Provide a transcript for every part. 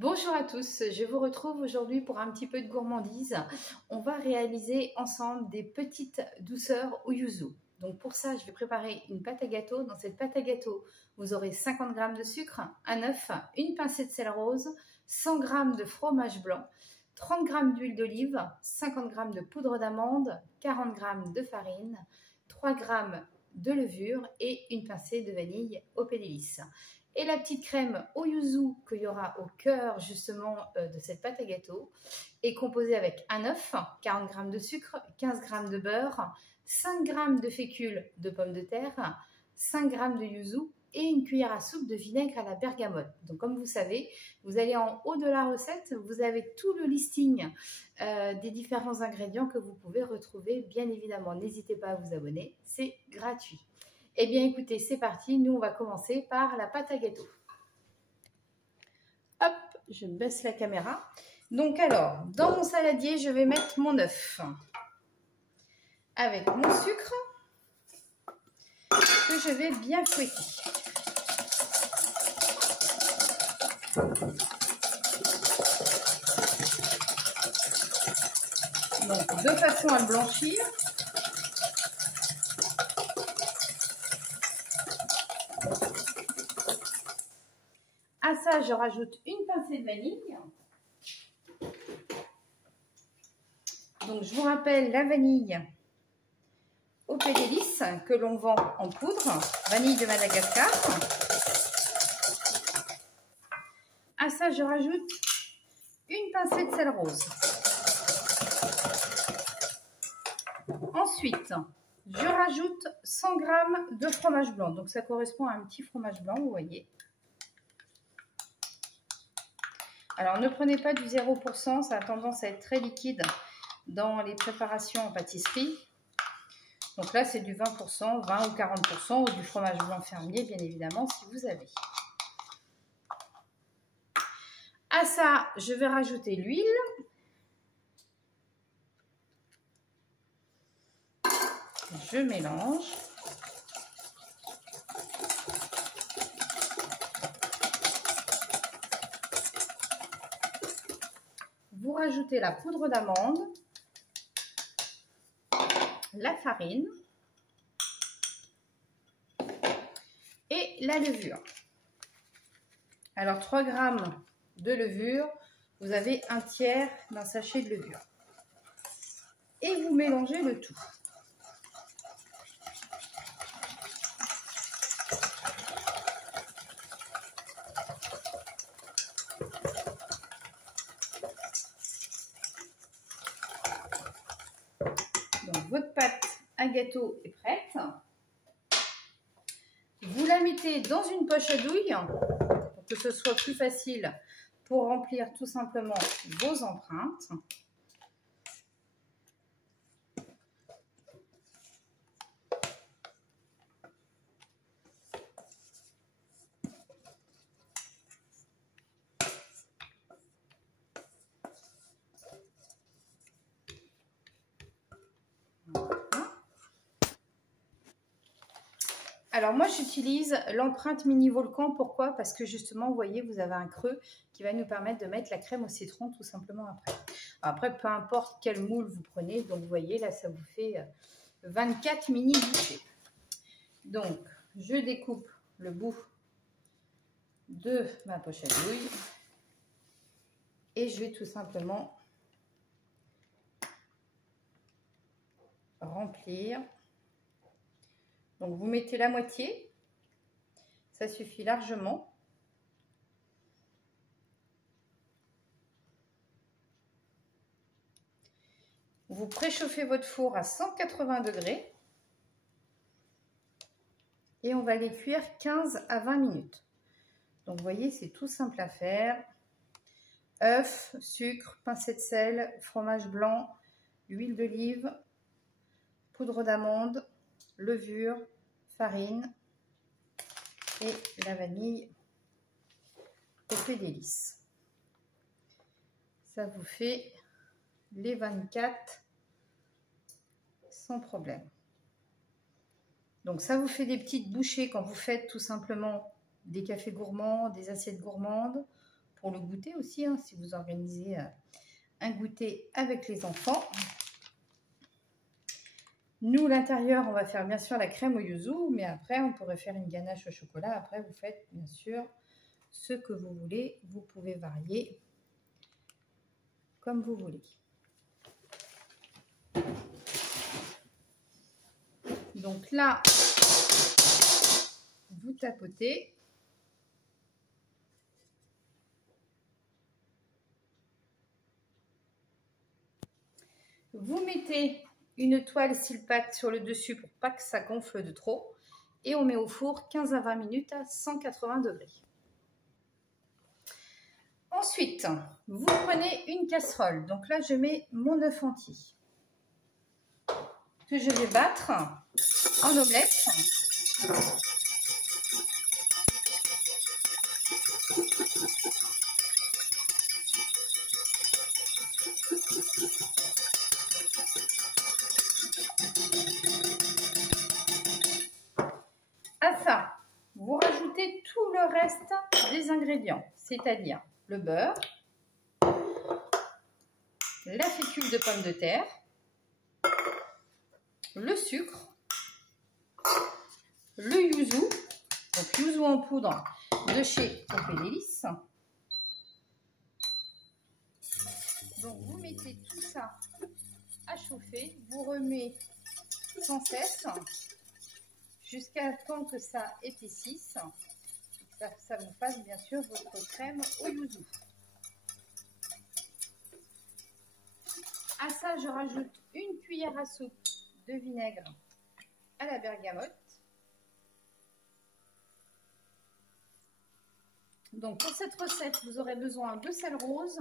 Bonjour à tous, je vous retrouve aujourd'hui pour un petit peu de gourmandise. On va réaliser ensemble des petites douceurs au yuzu. Donc pour ça, je vais préparer une pâte à gâteau. Dans cette pâte à gâteau, vous aurez 50 g de sucre, un œuf, une pincée de sel rose, 100 g de fromage blanc, 30 g d'huile d'olive, 50 g de poudre d'amande, 40 g de farine, 3 g de levure et une pincée de vanille au pédélis. Et la petite crème au yuzu qu'il y aura au cœur justement de cette pâte à gâteau est composée avec un œuf, 40 g de sucre, 15 g de beurre, 5 g de fécule de pommes de terre, 5 g de yuzu et une cuillère à soupe de vinaigre à la bergamote. Donc comme vous savez, vous allez en haut de la recette, vous avez tout le listing des différents ingrédients que vous pouvez retrouver. Bien évidemment, n'hésitez pas à vous abonner, c'est gratuit. Eh bien écoutez, c'est parti, nous on va commencer par la pâte à gâteau. Hop, je baisse la caméra. Donc alors, dans mon saladier, je vais mettre mon œuf avec mon sucre que je vais bien fouetter. Donc de façon à le blanchir. À ça, je rajoute une pincée de vanille. Donc, je vous rappelle la vanille au pédélis que l'on vend en poudre, vanille de Madagascar. À ça, je rajoute une pincée de sel rose. Ensuite, je rajoute 100 g de fromage blanc. Donc, ça correspond à un petit fromage blanc, vous voyez. Alors, ne prenez pas du 0%, ça a tendance à être très liquide dans les préparations en pâtisserie. Donc là, c'est du 20%, 20 ou 40%, ou du fromage blanc fermier, bien évidemment, si vous avez. À ça, je vais rajouter l'huile. Je mélange. Vous rajoutez la poudre d'amande, la farine et la levure. Alors 3 g de levure, vous avez un tiers d'un sachet de levure. Et vous mélangez le tout. Donc votre pâte à gâteau est prête. Vous la mettez dans une poche à douille pour que ce soit plus facile pour remplir tout simplement vos empreintes. Alors moi j'utilise l'empreinte mini volcan, pourquoi? Parce que justement vous voyez vous avez un creux qui va nous permettre de mettre la crème au citron tout simplement après. Après peu importe quel moule vous prenez, donc vous voyez là ça vous fait 24 mini bouchées. Donc je découpe le bout de ma poche à douille et je vais tout simplement remplir. Donc, vous mettez la moitié, ça suffit largement. Vous préchauffez votre four à 180 degrés et on va les cuire 15 à 20 minutes. Donc, vous voyez, c'est tout simple à faire. Œuf, sucre, pincée de sel, fromage blanc, huile d'olive, poudre d'amande, levure, farine et la vanille au pédélis. Ça vous fait les 24 sans problème. Donc ça vous fait des petites bouchées quand vous faites tout simplement des cafés gourmands, des assiettes gourmandes, pour le goûter aussi, hein, si vous organisez un goûter avec les enfants. Nous, l'intérieur, on va faire bien sûr la crème au yuzu, mais après, on pourrait faire une ganache au chocolat. Après, vous faites bien sûr ce que vous voulez. Vous pouvez varier comme vous voulez. Donc là, vous tapotez. Vous mettez une toile Silpat sur le dessus pour pas que ça gonfle de trop. Et on met au four 15 à 20 minutes à 180 degrés. Ensuite, vous prenez une casserole. Donc là, je mets mon œuf entier que je vais battre en omelette. À ça, vous rajoutez tout le reste des ingrédients, c'est-à-dire le beurre, la fécule de pomme de terre, le sucre, le yuzu, donc yuzu en poudre de chez Opédélice. Donc vous mettez tout ça à chauffer, vous remuez sans cesse jusqu'à temps que ça épaississe, et que ça vous fasse bien sûr votre crème au yuzu. À ça, je rajoute une cuillère à soupe de vinaigre à la bergamote. Donc pour cette recette, vous aurez besoin de sel rose,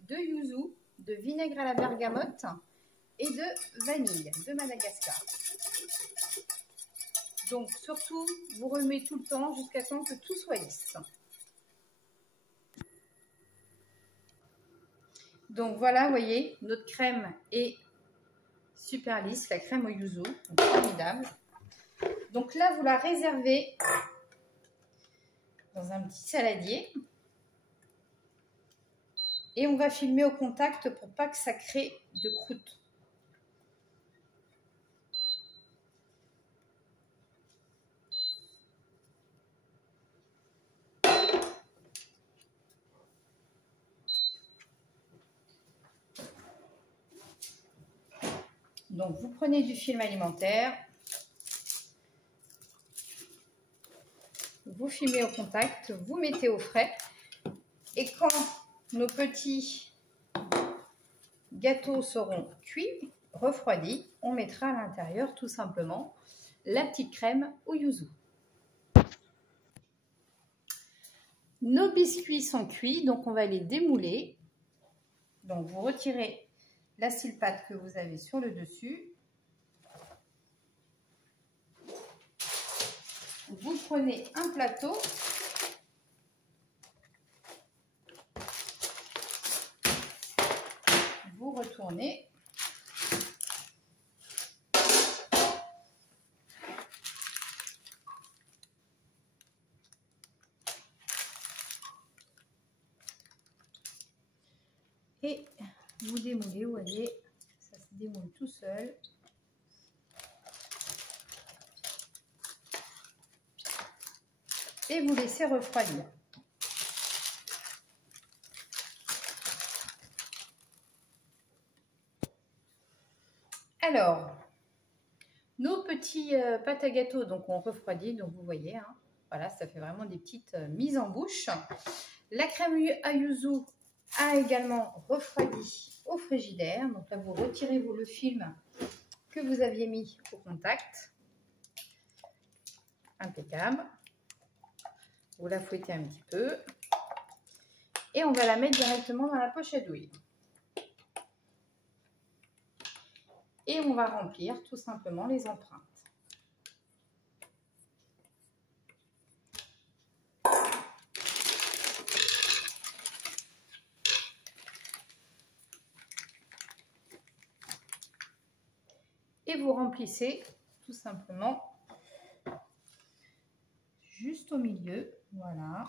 de yuzu, de vinaigre à la bergamote et de vanille de Madagascar. Donc surtout, vous remuez tout le temps jusqu'à temps que tout soit lisse. Donc voilà, vous voyez, notre crème est super lisse, la crème au yuzu, donc formidable. Donc là, vous la réservez dans un petit saladier. Et on va filmer au contact pour pas que ça crée de croûte. Donc vous prenez du film alimentaire, vous filmez au contact, vous mettez au frais. Et quand nos petits gâteaux seront cuits, refroidis, on mettra à l'intérieur tout simplement la petite crème au yuzu. Nos biscuits sont cuits, donc on va les démouler. Donc vous retirez la Silpat que vous avez sur le dessus. Vous prenez un plateau. Vous retournez. Et vous démoulez, vous voyez, ça se démoule tout seul. Et vous laissez refroidir. Alors, nos petits pâtes à gâteau, donc on refroidit, donc vous voyez, hein, voilà, ça fait vraiment des petites mises en bouche. La crème à yuzu a également refroidi au frigidaire. Donc là, vous retirez le film que vous aviez mis au contact. Impeccable. Vous la fouettez un petit peu. Et on va la mettre directement dans la poche à douille. Et on va remplir tout simplement les empreintes. Et vous remplissez tout simplement juste au milieu, voilà.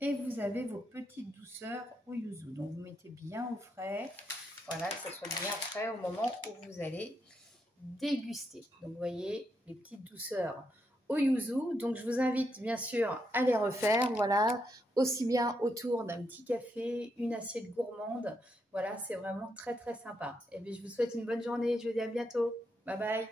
Et vous avez vos petites douceurs au yuzu. Donc vous mettez bien au frais. Voilà, que ça soit bien frais au moment où vous allez déguster. Donc vous voyez les petites douceurs au yuzu. Donc je vous invite bien sûr à les refaire. Voilà, aussi bien autour d'un petit café, une assiette gourmande. Voilà, c'est vraiment très très sympa. Et bien je vous souhaite une bonne journée. Je vous dis à bientôt. Bye bye.